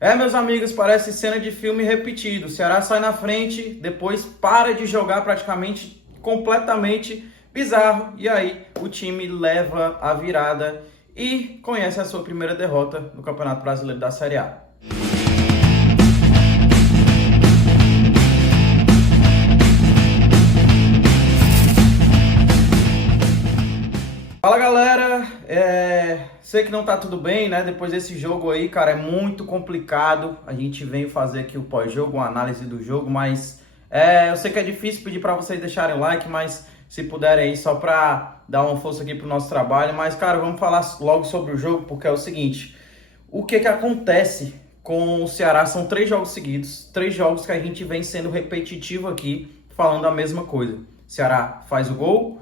Meus amigos, parece cena de filme repetido. O Ceará sai na frente, depois para de jogar praticamente completamente bizarro. E aí o time leva a virada e conhece a sua primeira derrota no Campeonato Brasileiro da Série A. Fala galera, sei que não tá tudo bem, né? Depois desse jogo aí, cara, é muito complicado. A gente veio fazer aqui o pós-jogo, uma análise do jogo, mas eu sei que é difícil pedir para vocês deixarem o like, mas se puderem aí só pra dar uma força aqui pro nosso trabalho. Mas, cara, vamos falar logo sobre o jogo, porque é o seguinte: o que acontece com o Ceará são 3 jogos seguidos, 3 jogos que a gente vem sendo repetitivo aqui, falando a mesma coisa. O Ceará faz o gol,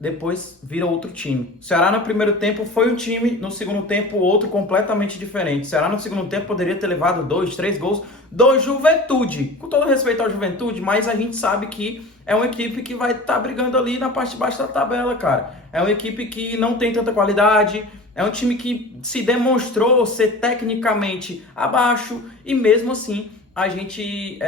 depois vira outro time. O Ceará no primeiro tempo foi um time, no segundo tempo outro completamente diferente. O Ceará no segundo tempo poderia ter levado 2, 3 gols do Juventude. Com todo respeito ao Juventude, mas a gente sabe que é uma equipe que vai estar brigando ali na parte de baixo da tabela, cara. É uma equipe que não tem tanta qualidade, é um time que se demonstrou ser tecnicamente abaixo e mesmo assim a gente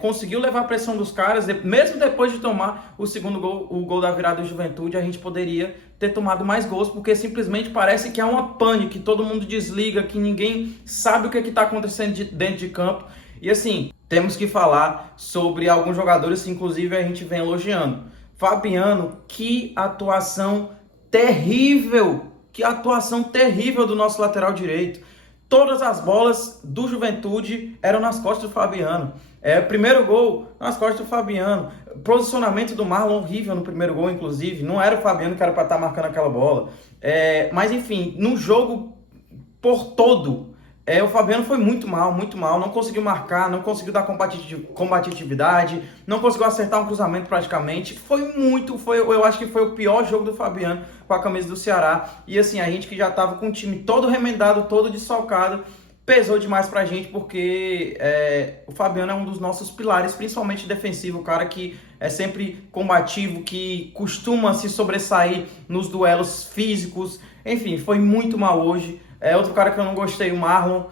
conseguiu levar a pressão dos caras, mesmo depois de tomar o segundo gol, o gol da virada do Juventude, a gente poderia ter tomado mais gols, porque simplesmente parece que há uma pane, que todo mundo desliga, que ninguém sabe o que está acontecendo dentro de campo. E assim, temos que falar sobre alguns jogadores que inclusive a gente vem elogiando. Fabiano, que atuação terrível! Que atuação terrível do nosso lateral direito. Todas as bolas do Juventude eram nas costas do Fabiano. Primeiro gol nas costas do Fabiano. Posicionamento do Marlon horrível no primeiro gol, inclusive. Não era o Fabiano que era para estar marcando aquela bola. Mas enfim, no jogo por todo, o Fabiano foi muito mal, muito mal. Não conseguiu marcar, não conseguiu dar combatividade, não conseguiu acertar um cruzamento praticamente. Eu acho que foi o pior jogo do Fabiano com a camisa do Ceará. E assim, a gente que já estava com o time todo remendado, todo desfalcado, pesou demais pra gente, porque o Fabiano é um dos nossos pilares, principalmente defensivo, o cara que é sempre combativo, que costuma se sobressair nos duelos físicos. Enfim, foi muito mal hoje. Outro cara que eu não gostei, o Marlon.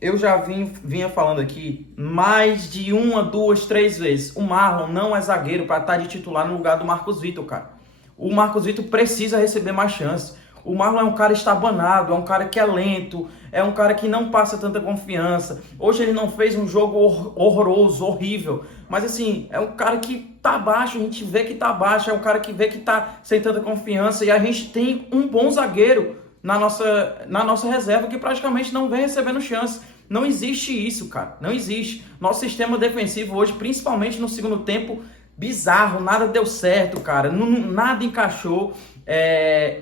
Eu já vinha falando aqui mais de 1, 2, 3 vezes. O Marlon não é zagueiro para estar de titular no lugar do Marcos Vitor, cara. O Marcos Vitor precisa receber mais chance. O Marlon é um cara estabanado, é um cara que é lento, é um cara que não passa tanta confiança. Hoje ele não fez um jogo horroroso, horrível, mas assim, é um cara que tá baixo, a gente vê que tá baixo, é um cara que vê que tá sem tanta confiança, e a gente tem um bom zagueiro na nossa reserva que praticamente não vem recebendo chance. Não existe isso, cara, não existe. Nosso sistema defensivo hoje, principalmente no segundo tempo, bizarro, nada deu certo, cara, nada encaixou.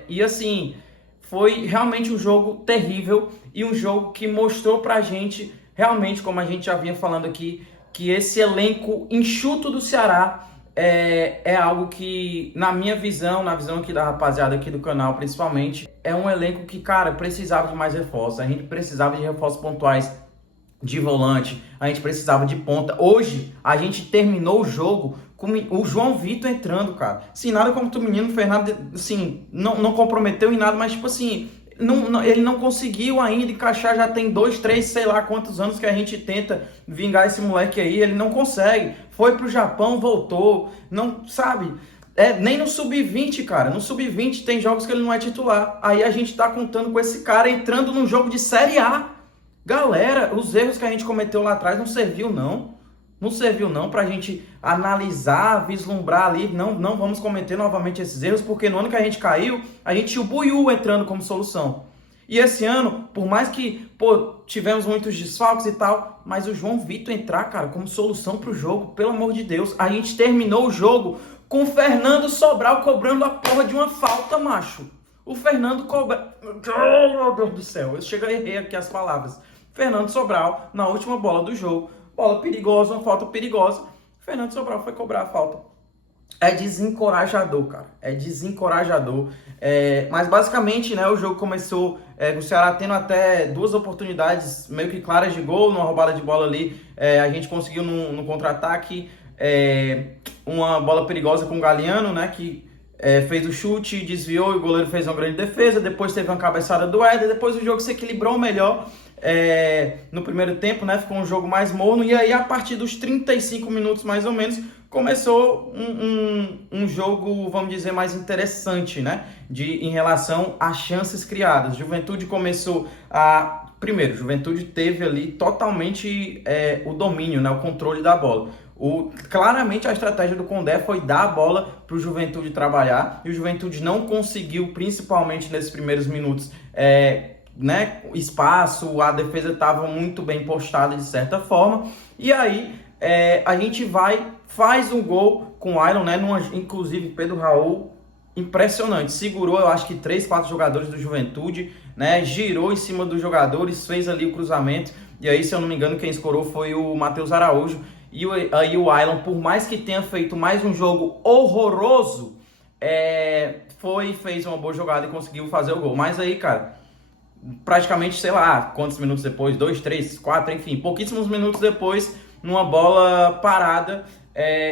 E assim, foi realmente um jogo terrível e um jogo que mostrou pra gente, realmente, como a gente já vinha falando aqui, que esse elenco enxuto do Ceará é algo que, na minha visão, na visão aqui da rapaziada aqui do canal, principalmente, é um elenco que, cara, precisava de mais reforços. A gente precisava de reforços pontuais de volante, a gente precisava de ponta. Hoje, a gente terminou o jogo com o João Vitor entrando, cara. Sim, nada contra o menino, o Fernando, assim, não comprometeu em nada, mas, tipo assim, ele não conseguiu ainda encaixar. Já tem 2, 3, sei lá quantos anos que a gente tenta vingar esse moleque aí, ele não consegue. Foi pro Japão, voltou, não, sabe? Nem no Sub-20, cara. No Sub-20 tem jogos que ele não é titular. Aí a gente tá contando com esse cara entrando num jogo de Série A. Galera, os erros que a gente cometeu lá atrás não serviu não. Não serviu não pra gente analisar, vislumbrar ali. Não vamos cometer novamente esses erros, porque no ano que a gente caiu, a gente tinha o Buiú entrando como solução. E esse ano, por mais que tivemos muitos desfalques e tal, mas o João Vitor entrar, cara, como solução pro jogo, pelo amor de Deus. A gente terminou o jogo com o Fernando Sobral cobrando a porra de uma falta, macho. O Fernando cobra... Oh, meu Deus do céu, eu errei aqui as palavras. Fernando Sobral, na última bola do jogo, bola perigosa, uma falta perigosa, Fernando Sobral foi cobrar a falta. É desencorajador, cara, é desencorajador. Mas basicamente, né, o jogo começou o Ceará tendo até 2 oportunidades meio que claras de gol, numa roubada de bola ali, a gente conseguiu no contra-ataque uma bola perigosa com o Galeano, né, que fez o chute, desviou e o goleiro fez uma grande defesa. Depois teve uma cabeçada do Éder. Depois o jogo se equilibrou melhor. no primeiro tempo, né? Ficou um jogo mais morno, e aí a partir dos 35 minutos mais ou menos, começou um jogo, vamos dizer, mais interessante, né? Em relação às chances criadas. Juventude começou a... Primeiro, Juventude teve ali totalmente o domínio, né? O controle da bola. Claramente a estratégia do Condé foi dar a bola para o Juventude trabalhar, e o Juventude não conseguiu, principalmente nesses primeiros minutos, né, espaço, a defesa estava muito bem postada de certa forma, e aí a gente faz um gol com o Ailon, né, inclusive Pedro Raul, impressionante, segurou eu acho que 3, 4 jogadores do Juventude, né, girou em cima dos jogadores, fez ali o cruzamento, e aí se eu não me engano quem escorou foi o Matheus Araújo. E aí o Ailon, por mais que tenha feito mais um jogo horroroso, fez uma boa jogada e conseguiu fazer o gol. Mas aí, cara, praticamente, sei lá, quantos minutos depois, 2, 3, 4, enfim, pouquíssimos minutos depois, numa bola parada,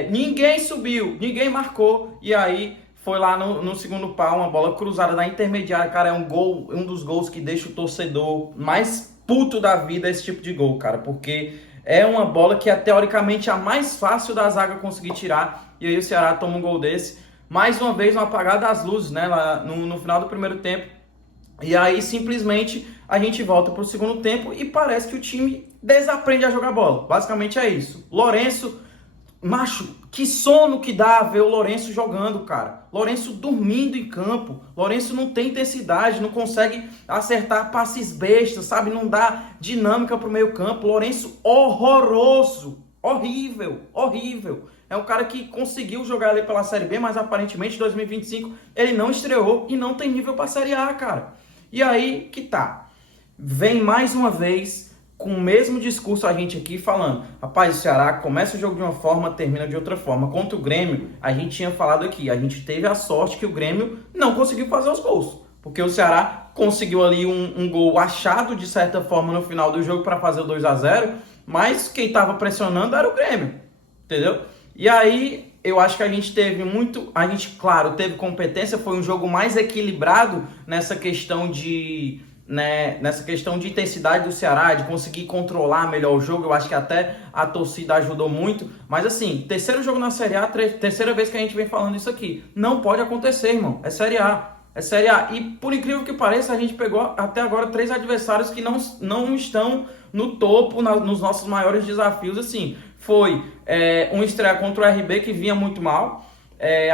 ninguém subiu, ninguém marcou, e aí foi lá no segundo pau, uma bola cruzada na intermediária, cara, é um dos gols que deixa o torcedor mais puto da vida, esse tipo de gol, cara, porque é uma bola que é teoricamente a mais fácil da zaga conseguir tirar, e aí o Ceará toma um gol desse, mais uma vez no apagar das luzes, né, lá no final do primeiro tempo, e aí simplesmente a gente volta para o segundo tempo e parece que o time desaprende a jogar bola, basicamente é isso. Lourenço, macho, que sono que dá ver o Lourenço jogando, cara. Lourenço dormindo em campo. Lourenço não tem intensidade, não consegue acertar passes bestas, sabe? Não dá dinâmica pro meio campo. Lourenço horroroso, horrível, horrível. É um cara que conseguiu jogar ali pela Série B, mas aparentemente em 2025 ele não estreou e não tem nível pra Série A, cara. E aí que tá. Vem mais uma vez com o mesmo discurso a gente aqui falando, rapaz, o Ceará começa o jogo de uma forma, termina de outra forma. Contra o Grêmio, a gente tinha falado aqui, a gente teve a sorte que o Grêmio não conseguiu fazer os gols, porque o Ceará conseguiu ali um gol achado de certa forma no final do jogo para fazer o 2-0, mas quem estava pressionando era o Grêmio, entendeu? E aí eu acho que a gente teve claro, teve competência, foi um jogo mais equilibrado nessa questão de... Né, nessa questão de intensidade do Ceará, de conseguir controlar melhor o jogo. Eu acho que até a torcida ajudou muito, mas assim, terceiro jogo na Série A, terceira vez que a gente vem falando isso aqui, não pode acontecer, irmão, é Série A, e por incrível que pareça, a gente pegou até agora 3 adversários que não estão no topo, nos nossos maiores desafios, assim, foi um estreia contra o RB que vinha muito mal,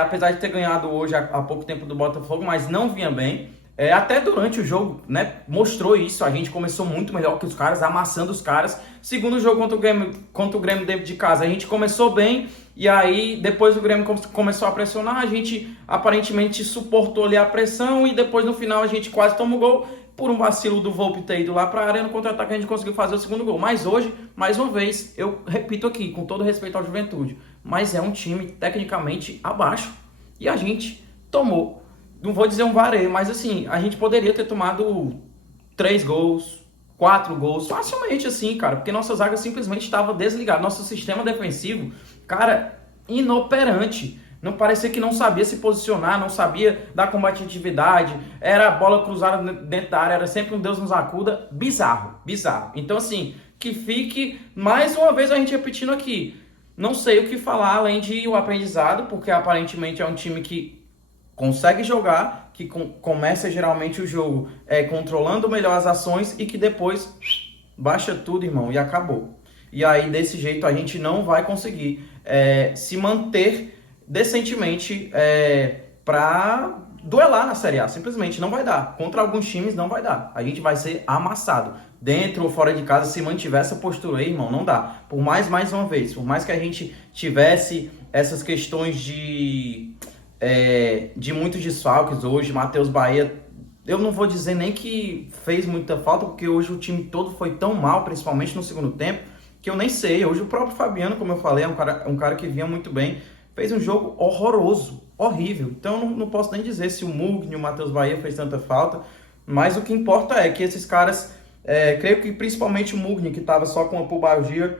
apesar de ter ganhado hoje há pouco tempo do Botafogo, mas não vinha bem. Até durante o jogo, né, mostrou isso, a gente começou muito melhor que os caras, amassando os caras. Segundo jogo contra o Grêmio dentro de casa, a gente começou bem, e aí depois o Grêmio começou a pressionar, a gente aparentemente suportou ali a pressão, e depois no final a gente quase toma o gol, por um vacilo do Volpe ter ido lá para a área, no contra-ataque a gente conseguiu fazer o segundo gol. Mas hoje, mais uma vez, eu repito aqui, com todo respeito ao Juventude, mas é um time tecnicamente abaixo, e a gente tomou. Não vou dizer um vareio, mas assim, a gente poderia ter tomado 3 gols, 4 gols, facilmente assim, cara, porque nossa zaga simplesmente estava desligada. Nosso sistema defensivo, cara, inoperante. Não parecia que não sabia se posicionar, não sabia dar combatividade, era bola cruzada dentro da área, era sempre um Deus nos acuda, bizarro, bizarro. Então assim, que fique mais uma vez a gente repetindo aqui, não sei o que falar além de o aprendizado, porque aparentemente é um time que consegue jogar, que começa geralmente o jogo controlando melhor as ações e que depois baixa tudo, irmão, e acabou. E aí, desse jeito, a gente não vai conseguir se manter decentemente para duelar na Série A. Simplesmente não vai dar. Contra alguns times não vai dar. A gente vai ser amassado. Dentro ou fora de casa, se mantiver essa postura aí, irmão, não dá. Por mais uma vez, por mais que a gente tivesse essas questões de muitos desfalques hoje, Matheus Bahia, eu não vou dizer nem que fez muita falta, porque hoje o time todo foi tão mal, principalmente no segundo tempo, que eu nem sei. Hoje o próprio Fabiano, como eu falei, é um cara que vinha muito bem, fez um jogo horroroso, horrível. Então não posso nem dizer se o Mugni e o Matheus Bahia fez tanta falta, mas o que importa é que esses caras, creio que principalmente o Mugni, que estava só com a pubalgia,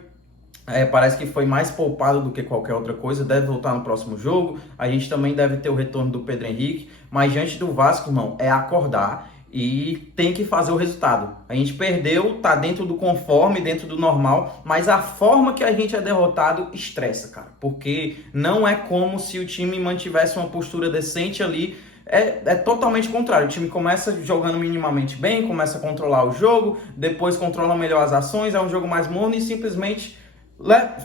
parece que foi mais poupado do que qualquer outra coisa, deve voltar no próximo jogo. A gente também deve ter o retorno do Pedro Henrique, mas diante do Vasco, irmão, é acordar e tem que fazer o resultado. A gente perdeu, tá dentro do conforme, dentro do normal, mas a forma que a gente é derrotado estressa, cara, porque não é como se o time mantivesse uma postura decente ali. É totalmente contrário. O time começa jogando minimamente bem, começa a controlar o jogo, depois controla melhor as ações, é um jogo mais morno e simplesmente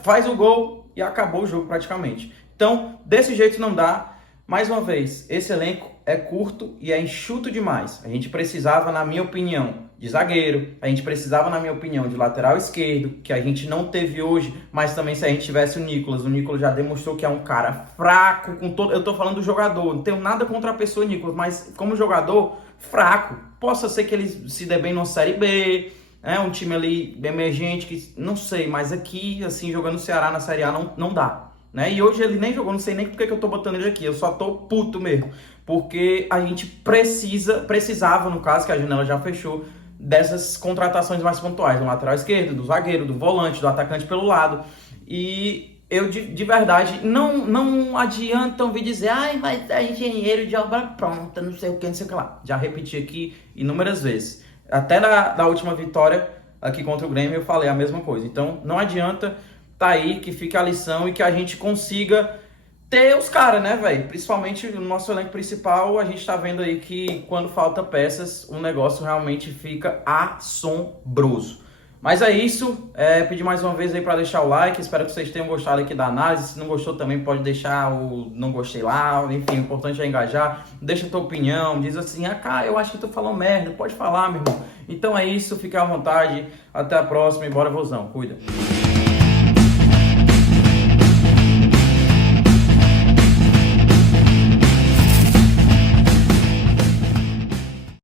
faz o gol e acabou o jogo praticamente. Então, desse jeito não dá. Mais uma vez, esse elenco é curto e é enxuto demais. A gente precisava, na minha opinião, de zagueiro, a gente precisava, na minha opinião, de lateral esquerdo, que a gente não teve hoje, mas também se a gente tivesse o Nicolas já demonstrou que é um cara fraco, com todo. Eu tô falando do jogador, não tenho nada contra a pessoa Nicolas, mas como jogador, fraco. Possa ser que ele se dê bem na Série B, um time ali emergente, que não sei, mas aqui, assim, jogando no Ceará na Série A não dá. Né? E hoje ele nem jogou, não sei nem porque que eu tô botando ele aqui, eu só tô puto mesmo, porque a gente precisava, no caso, que a janela já fechou, dessas contratações mais pontuais, do lateral esquerdo, do zagueiro, do volante, do atacante pelo lado. E eu de verdade, não adiantam vir dizer, mas a gente é engenheiro de obra pronta, não sei o que, não sei o que lá. Já repeti aqui inúmeras vezes. Até da última vitória aqui contra o Grêmio eu falei a mesma coisa. Então não adianta, tá aí, que fique a lição e que a gente consiga ter os caras, né, velho? Principalmente no nosso elenco principal, a gente tá vendo aí que quando falta peças, o negócio realmente fica assombroso. Mas é isso, pedir mais uma vez aí para deixar o like, espero que vocês tenham gostado aqui da análise. Se não gostou também pode deixar o não gostei lá, enfim, o importante é engajar. Deixa a tua opinião, diz assim, cara, eu acho que tu falou merda, pode falar, meu irmão. Então é isso, fica à vontade, até a próxima e bora vozão, cuida.